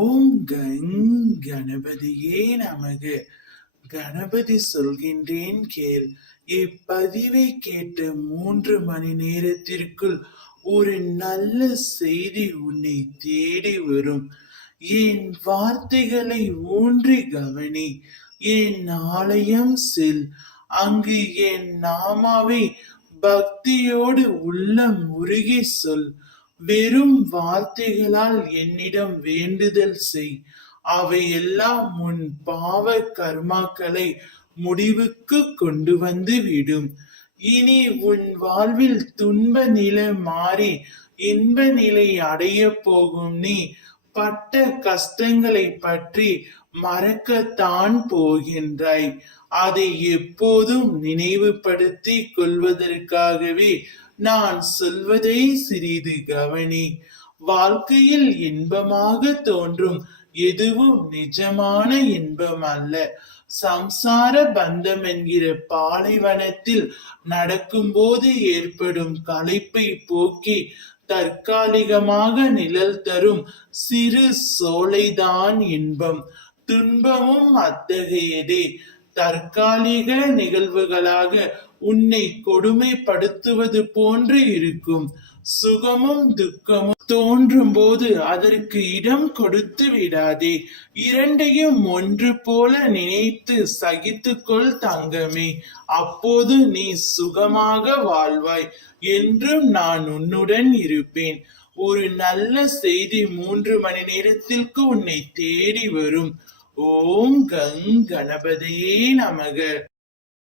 ஓம் கங் கணபதியே நமக. கணபதி சொல்கின்றேன் கேள். இப்பதிவை கேட்ட 3 மணி நேரத்திற்குள் ஒரு நல்ல செய்தி உன்னை தேடி வரும். என் வார்த்தைகளை ஊன்றி கவனி. என் ஆலயம் செல். அங்கு என் நாமாவை பக்தியோடு உள்ளம் உருகி சொல். வெறும் வார்த்தைகளால் என்னிடம் வேண்டுதல் செய். அவையெல்லாம் உன் பாவ கர்மாக்களை முடிவுக்கு கொண்டு வந்து விடும். இனி உன் வாழ்வில் துன்ப நிலை மாறி இன்ப நிலை அடைய போகும். நீ பட்ட கஷ்டங்களை பற்றி மறக்கத்தான் போகின்றாய். அதை எப்போதும் நினைவுபடுத்திக் கொள்வதற்காகவே நான் சொல்வதை சிறிது கவனி. வாழ்க்கையில் இன்பமாக தோன்றும் எதுவும் நிஜமான இன்பம் அல்ல. சம்சார பந்தம் என்கிற பாலைவனத்தில் நடக்கும்போது ஏற்படும் களைப்பை போக்கி தற்காலிகமாக நிழல் தரும் சிறு சோலைதான் இன்பம். துன்பமும் அத்தகையதே. தற்காலிக நிகழ்வுகளாக உன்னை கொடுமைப்படுத்துவது போன்று இருக்கும். சுகமும் துக்கமும் தோன்றும் போது அதற்கு இடம் கொடுத்து விடாதே. இரண்டையும் ஒன்று போல நினைத்து சகித்துக்கொள் தங்கமே. அப்போது நீ சுகமாக வாழ்வாய். என்றும் நான் உன்னுடன் இருப்பேன். ஒரு நல்ல செய்தி 3 மணி நேரத்திற்கு உன்னை தேடி வரும். ஓம் கங் கணபதியே நமக.